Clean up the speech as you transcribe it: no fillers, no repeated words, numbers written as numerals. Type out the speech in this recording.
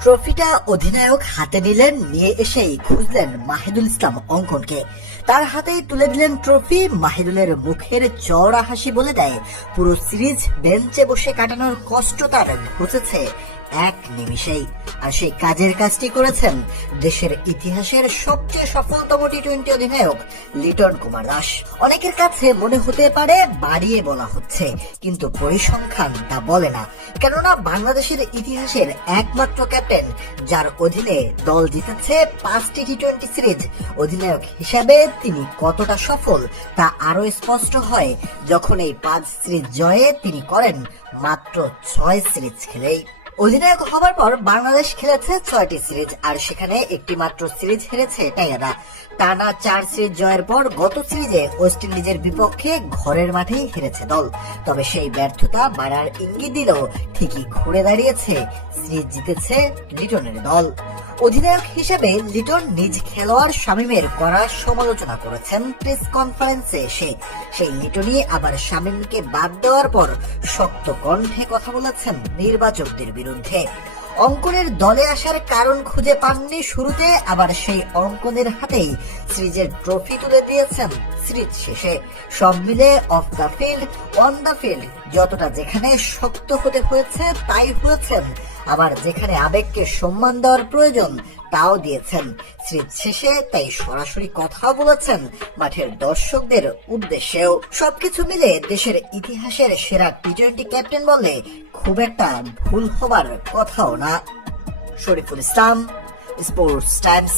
ট্রফিটা অধিনায়ক হাতে নিলেন, নিয়ে এসেই খুঁজলেন মাহিদুল ইসলাম অঙ্কনকে। তার হাতেই তুলে দিলেন ট্রফি। মাহিদুলের মুখের চওড়া হাসি বলে দেয় পুরো সিরিজ বেঞ্চে বসে কাটানোর কষ্ট তার ঘুচেছে এক নিমিষেই। আর সেই কাজের কাজটি করেছেন দেশের ইতিহাসের সবচেয়ে সফলতম টি-20 অধিনায়ক লিটন কুমার দাস। অনেকের কাছে মনে হতে পারে বাড়িয়ে বলা হচ্ছে, কিন্তু পরিসংখ্যান তা বলে না। কেননা বাংলাদেশের ইতিহাসের একমাত্র ক্যাপ্টেন যার অধীনে দল জিতেছে 5টি টি-20 সিরিজ, অধিনায়ক হিসাবে তিনি কতটা সফল তা আরো স্পষ্ট হয় যখন এই 5 সিরিজ জয়ে তিনি করেন মাত্র 6 সিরিজ খেলেই। অধিনায়ক হবার পর বাংলাদেশ খেলেছে 6টি সিরিজ, আর সেখানে একটি মাত্র সিরিজ হেরেছে টাইগাররা। টানা 4 সিরিজ জয়ের পর গত সিরিজে ওয়েস্ট ইন্ডিজের বিপক্ষে ঘরের মাঠেই হেরেছে দল। তবে সেই ব্যর্থতা বাড়ার ইঙ্গিত দিলেও ঠিকই ঘুরে দাঁড়িয়েছে, সিরিজ জিতেছে লিটনের দল। অধিনায়ক হিসেবে লিটন নিজ খেলোয়াড় শামীমের করা সমালোচনা করেছেন প্রেস কনফারেন্সে এসে। সেই লিটনই আবার শামীমকে বাদ দেওয়ার পর শক্ত কণ্ঠে কথা বলেছেন নির্বাচকদের বিরুদ্ধে। অঙ্কনের দলে আসার কারণ খুঁজে পাননি শুরুতে, আবার সেই অঙ্কনের হাতেই সিরিজের ট্রফি তুলে দিয়েছেন সিরিজ শেষে। সব মিলে of the field, on the field যতটা যেখানে শক্ত হতে হয়েছে তাই হয়েছেন, আবার যেখানে আবেগকে সম্মান দেওয়ার প্রয়োজন তাও দিয়েছেন সিরিজ শেষে। তাই সরাসরি কথাও বলেছেন মাঠের দর্শকদের উদ্দেশ্যেও। সবকিছু মিলে দেশের ইতিহাসের সেরা টি-20 ক্যাপ্টেন বললে খুব একটা ভুল হবার কথাও না। Shariful Islam, sports Times.